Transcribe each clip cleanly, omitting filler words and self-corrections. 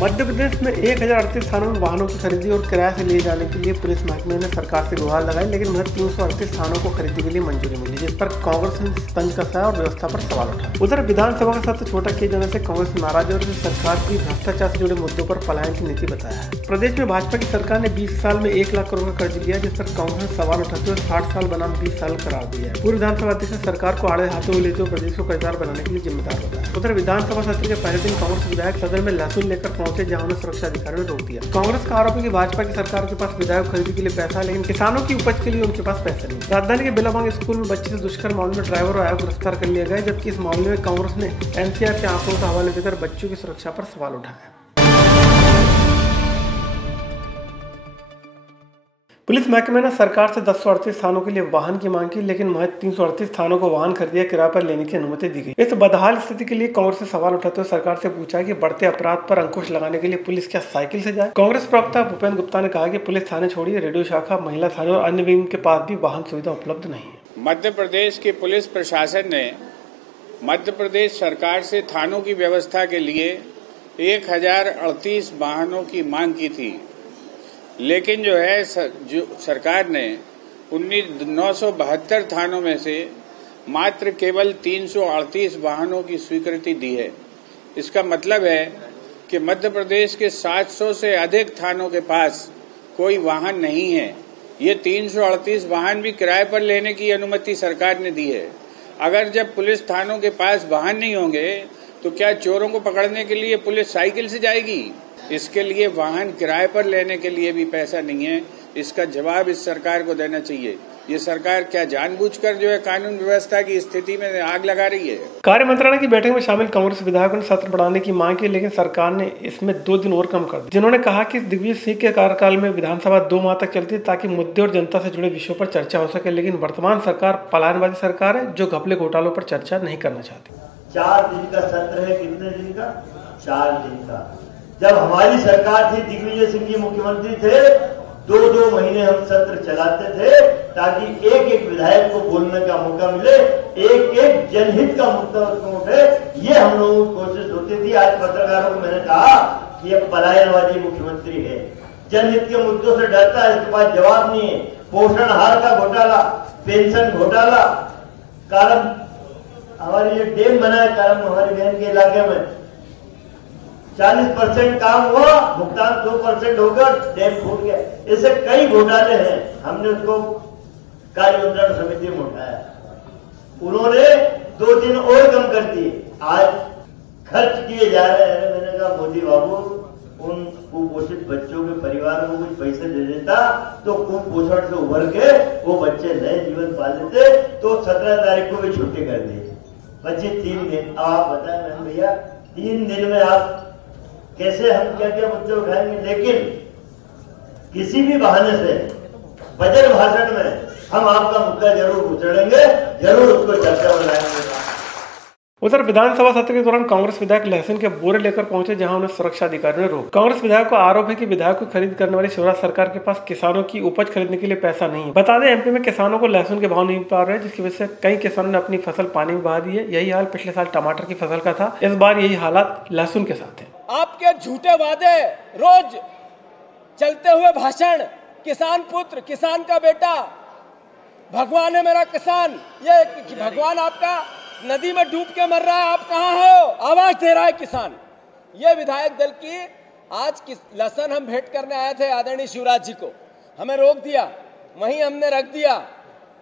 मध्य प्रदेश में 1038 स्थानों में वाहनों की खरीदी और किराए से लिए जाने के लिए पुलिस महकमे ने सरकार से गुहार लगाई, लेकिन महज 338 स्थानों को खरीदी के लिए मंजूरी मिली, जिस पर कांग्रेस ने तंज कसा और व्यवस्था पर सवाल उठाया। उधर विधानसभा का सत्र छोटा किए जाने से कांग्रेस नाराज और सरकार की भ्रष्टाचार से जुड़े मुद्दों पर पलायन की नीति बताया है। प्रदेश में भाजपा की सरकार ने 20 साल में 1 लाख करोड़ का कर्ज लिया, जिस पर कांग्रेस ने सवाल उठाते हुए 60 साल बनाम 20 साल करार दिया है। पूर्व विधानसभा अध्यक्ष ने सरकार को आड़े हाथों में लेते हुए प्रदेश को कर्जदार बनाने के लिए जिम्मेदार बताया। उधर विधानसभा सत्र के पहले दिन कांग्रेस विधायक सदन में लहसुन लेकर पहुंचे, जहां उन्हें सुरक्षा अधिकारियों ने रोक दिया। कांग्रेस का आरोप है कि भाजपा की सरकार के पास विधायक खरीदी के लिए पैसा है, लेकिन किसानों की उपज के लिए उनके पास पैसा नहीं। राजधानी के बिलाबांग स्कूल में बच्चे से दुष्कर्म मामले में ड्राइवर और आयोग गिरफ्तार कर लिया गया, जबकि इस मामले में कांग्रेस ने एनसीआर के आंकड़ों का हवाले देकर बच्चों की सुरक्षा पर सवाल उठाया। पुलिस महकमे ने सरकार से 1038 स्थानों के लिए वाहन की मांग की, लेकिन महज 338 स्थानों को वाहन खरीदिया किराए पर लेने की अनुमति दी गई। इस बदहाल स्थिति के लिए कांग्रेस ने सवाल उठाते हुए सरकार से पूछा कि बढ़ते अपराध पर अंकुश लगाने के लिए पुलिस क्या साइकिल से जाए। कांग्रेस प्रवक्ता भूपेंद्र गुप्ता ने कहा कि पुलिस थाने छोड़िए, रेडियो शाखा, महिला थाने और अन्य विंग के पास भी वाहन सुविधा उपलब्ध नहीं है। मध्य प्रदेश के पुलिस प्रशासन ने मध्य प्रदेश सरकार से थानों की व्यवस्था के लिए 1038 वाहनों की मांग की थी, लेकिन जो सरकार ने 972 थानों में से मात्र केवल 338 वाहनों की स्वीकृति दी है। इसका मतलब है कि मध्य प्रदेश के 700 से अधिक थानों के पास कोई वाहन नहीं है। ये 338 वाहन भी किराए पर लेने की अनुमति सरकार ने दी है। अगर जब पुलिस थानों के पास वाहन नहीं होंगे तो क्या चोरों को पकड़ने के लिए पुलिस साइकिल से जाएगी? इसके लिए वाहन किराए पर लेने के लिए भी पैसा नहीं है। इसका जवाब इस सरकार को देना चाहिए। ये सरकार क्या जानबूझकर जो है कानून व्यवस्था की स्थिति में आग लगा रही है? कार्य मंत्रणा की बैठक में शामिल कांग्रेस विधायकों ने सत्र बढ़ाने की मांग की, लेकिन सरकार ने इसमें 2 दिन और कम कर दिया। जिन्होंने कहा कि दिग्विजय सिंह के कार्यकाल में विधानसभा 2 माह तक चलती ताकि मुद्दे और जनता से जुड़े विषयों पर चर्चा हो सके, लेकिन वर्तमान सरकार पलायनवादी सरकार है जो घपले घोटालों पर चर्चा नहीं करना चाहती। 4 दिन का सत्र है। कितने दिन का? 4 दिन का। जब हमारी सरकार थी, दिग्विजय सिंह जी मुख्यमंत्री थे, 2-2 महीने हम सत्र चलाते थे ताकि एक विधायक को बोलने का मौका मिले, एक जनहित का मुद्दा उठे। ये हम लोगों की कोशिश होती थी। आज पत्रकारों को मैंने कहा कि ये पलायनवादी मुख्यमंत्री है, जनहित के मुद्दों से डरता है, इसके पास जवाब नहीं है। पोषण आहार का घोटाला, पेंशन घोटाला, कारण हमारी ये डैम बना है, कारण हमारी बहन के इलाके में 40% काम हुआ, भुगतान 2% होगा, डैम फूट गया। ऐसे कई घोटाले हैं। हमने उसको कार्यमंत्रणा समिति में उठाया, उन्होंने 2 दिन और कम कर दिए। आज खर्च किए जा रहे हैं। मैंने कहा मोदी बाबू, उन कुपोषित बच्चों के परिवारों को कुछ पैसे दे देता तो कुपोषण से उभर के वो बच्चे नए जीवन पा लेते। तो 17 तारीख को भी छुट्टी कर दी। बच्चे 3 दिन। अब आप बताएं मैम भैया, 3 दिन में आप कैसे हम क्या क्या मुद्दे उठाएंगे? लेकिन किसी भी बहाने से बजट भाषण में हम आपका मुद्दा जरूर उछालेंगे, जरूर उसको चर्चा में लाएंगे। उधर विधानसभा सत्र के दौरान कांग्रेस विधायक लहसुन के बोरे लेकर पहुंचे, जहां उन्हें सुरक्षा अधिकारियों ने रोका। कांग्रेस विधायक का आरोप है कि विधायक को खरीद करने वाली शिवराज सरकार के पास किसानों की उपज खरीदने के लिए पैसा नहीं है। बता दें, एमपी में किसानों को लहसुन के भाव नहीं पा रहे, जिसकी वजह से कई किसानों ने अपनी फसल पानी में बहा दी है। यही हाल पिछले साल टमाटर की फसल का था। इस बार यही हालात लहसुन के साथ है। आपके झूठे वादे, रोज चलते हुए भाषण, किसान पुत्र, किसान का बेटा, भगवान है मेरा किसान। ये भगवान आपका नदी में डूब के मर रहा है, आप कहाँ हो? आवाज दे रहा है किसान। ये विधायक दल की आज लहसुन हम भेंट करने आए थे आदरणीय शिवराज जी को, हमें रोक दिया, वहीं हमने रख दिया।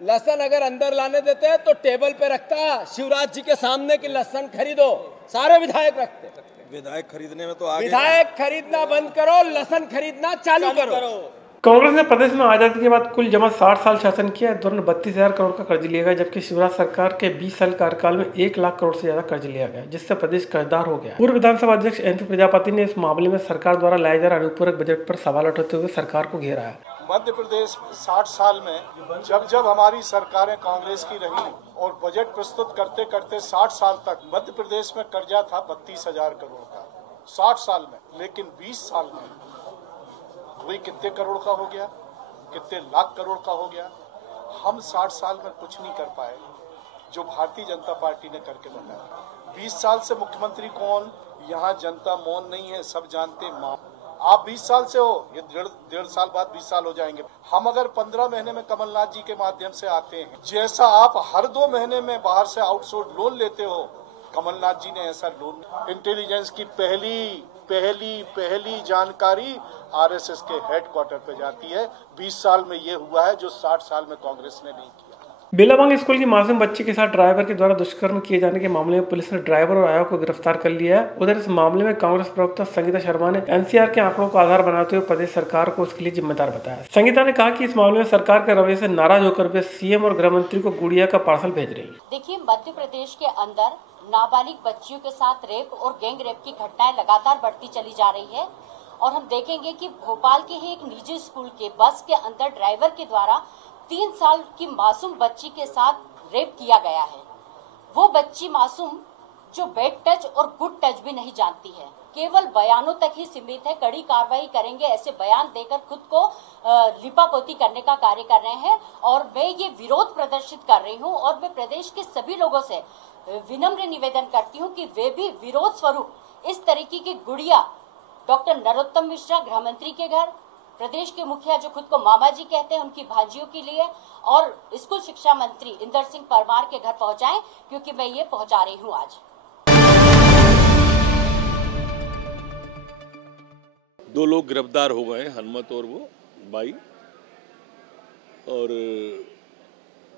लहसुन अगर अंदर लाने देते तो टेबल पे रखता शिवराज जी के सामने कि लहसुन खरीदो। सारे विधायक रखते। विधायक खरीदने में तो आगे, विधायक खरीदना बंद करो, लहसुन खरीदना चालू करो। कांग्रेस ने प्रदेश में आजादी के बाद कुल जमा 60 साल शासन किया। इस दौरान 32,000 करोड़ का कर्ज लिया गया, जबकि शिवराज सरकार के 20 साल कार्यकाल में 1 लाख करोड़ से ज्यादा कर्ज लिया गया, जिससे प्रदेश कर्जदार हो गया। पूर्व विधानसभा अध्यक्ष एनपी प्रजापति ने इस मामले में सरकार द्वारा लाए जा रहे अनुपूरक बजट पर सवाल उठाते हुए सरकार को घेरा है। मध्य प्रदेश 60 साल में जब हमारी सरकारें कांग्रेस की रही और बजट प्रस्तुत करते करते 60 साल तक मध्य प्रदेश में कर्जा था 32,000 करोड़ का 60 साल में। लेकिन 20 साल में वही कितने करोड़ का हो गया, कितने लाख करोड़ का हो गया। हम 60 साल में कुछ नहीं कर पाए जो भारतीय जनता पार्टी ने करके बताया। 20 साल से मुख्यमंत्री कौन, यहाँ जनता मौन नहीं है, सब जानते हैं। आप 20 साल से हो, ये डेढ़ साल बाद 20 साल हो जाएंगे। हम अगर 15 महीने में कमलनाथ जी के माध्यम से आते हैं, जैसा आप हर 2 महीने में बाहर से आउटसोर्स लोन लेते हो, कमलनाथ जी ने ऐसा लोन। इंटेलिजेंस की पहली जानकारी आरएसएस के हेडक्वार्टर पे जाती है। 20 साल में ये हुआ है जो 60 साल में कांग्रेस ने नहीं किया। बेलाबांग स्कूल की मासूम बच्ची के साथ ड्राइवर के द्वारा दुष्कर्म किए जाने के मामले में पुलिस ने ड्राइवर और आया को गिरफ्तार कर लिया है। उधर इस मामले में कांग्रेस प्रवक्ता संगीता शर्मा ने एनसीआर के आंकड़ों को आधार बनाते हुए प्रदेश सरकार को उसके लिए जिम्मेदार बताया। संगीता ने कहा कि इस मामले में सरकार के रवैये से नाराज होकर वे सीएम और गृह मंत्री को गुड़िया का पार्सल भेज रही है। देखिए, मध्य प्रदेश के अंदर नाबालिग बच्चियों के साथ रेप और गैंग रेप की घटनाएं लगातार बढ़ती चली जा रही है और हम देखेंगे कि भोपाल के ही एक निजी स्कूल के बस के अंदर ड्राइवर के द्वारा 3 साल की मासूम बच्ची के साथ रेप किया गया है। वो बच्ची मासूम जो बैड टच और गुड टच भी नहीं जानती है, केवल बयानों तक ही सीमित है। कड़ी कार्रवाई करेंगे ऐसे बयान देकर खुद को लिपापोती करने का कार्य कर रहे हैं और मैं ये विरोध प्रदर्शित कर रही हूँ और मैं प्रदेश के सभी लोगों से विनम्र निवेदन करती हूँ कि वे भी विरोध स्वरूप इस तरीके की गुड़िया डॉक्टर नरोत्तम मिश्रा गृह मंत्री के घर, प्रदेश के मुखिया जो खुद को मामा जी कहते हैं उनकी भांजियों के लिए और स्कूल शिक्षा मंत्री इंदर सिंह परमार के घर पहुंचाएं, क्योंकि मैं ये पहुंचा रही हूं आज। 2 लोग गिरफ्तार हो गए, हनुमत और वो बाई, और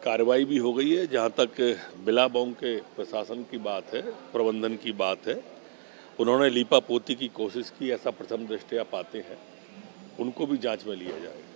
कार्रवाई भी हो गई है। जहां तक बेलाबांग के प्रशासन की बात है, प्रबंधन की बात है, उन्होंने लीपापोती की कोशिश की, ऐसा प्रथम दृष्टया पाते हैं, उनको भी जांच में लिया जाएगा।